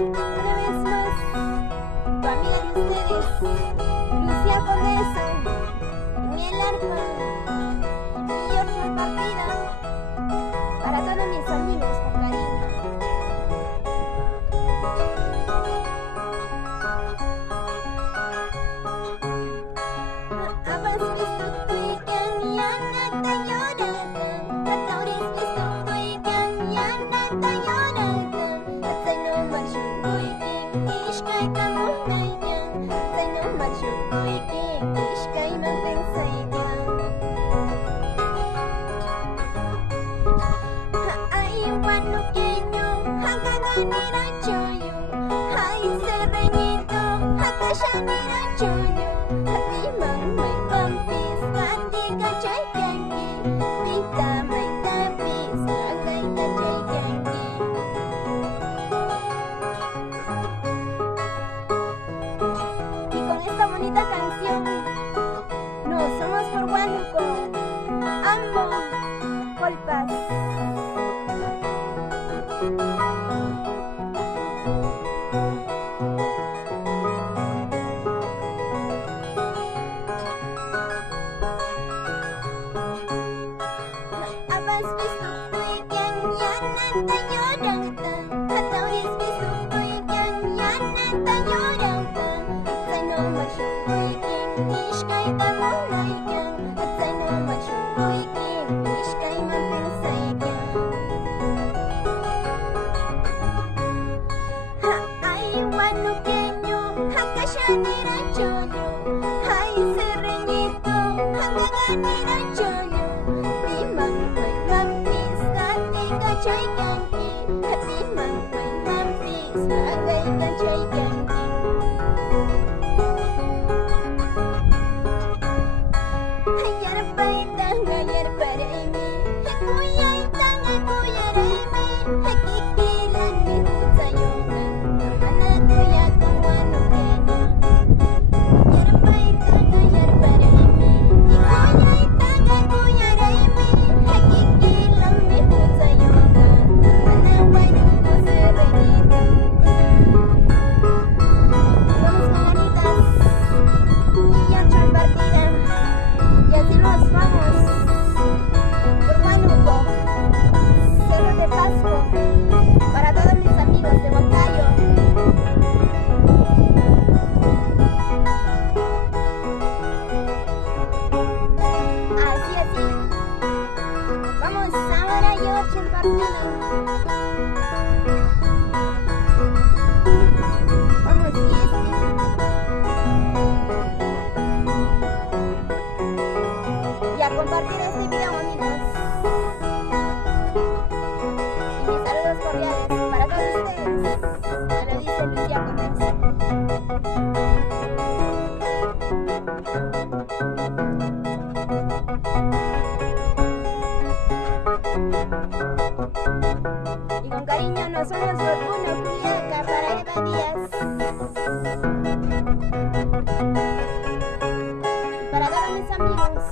Una vez más, tu amiga de ustedes, Lucía con eso, muy el arpa y otra partida para todos mis amigos con cariño. Habas visto tu yana ta llorada, atauris visto tu yana ta llorada, atzaino machukuikin ishkay kamunaykan, atzaino machukuikin ishkay mantengsaykan. Ay huayno hakaganira choyo, ay serreñito hakashanira choyo, hatimang may pampis kati kachay kanki, tita may tapis kakay kachay kanki. Y con esta bonita canción nos vamos por Huánuco, Ambo, Colpas. Habas visto tu yana ta llorada, atauris visto tu yana ta llorada, atzaino machukuikin ishkay kamunaykan, atzaino machukuikin ishkay mantengsaykan. Ay huayno hakashanira choyo, ay serreñito hakaganira choyo, timang may pampis kati kachay kanki, timang may pampis kakay kachay kanki. Hayarpaitang hayarparaymi, hakuyaytang hakuyaraymi, hakikilan mi hutsayoman, namanakuyakang Huánuqueño. Hayarpaitang hayarparaymi, hakuyaytang hakuyaraymi, hakikilan mi hutsayoman, namanahuayno serreñito. Vamos con ganitas y otra partida. Y así nos vamos por Huánuco, Cerro de Pasco, para todos mis amigos de Moncayo. Así, así. Vamos ahora y otra partida. Vamos, y y a compartir este video, amigos. Y mis saludos cordiales para todos ustedes. Me lo dice Lucía con eso. Y con cariño nos vamos por una culiaca para Eva Díaz. Y para todos mis amigos.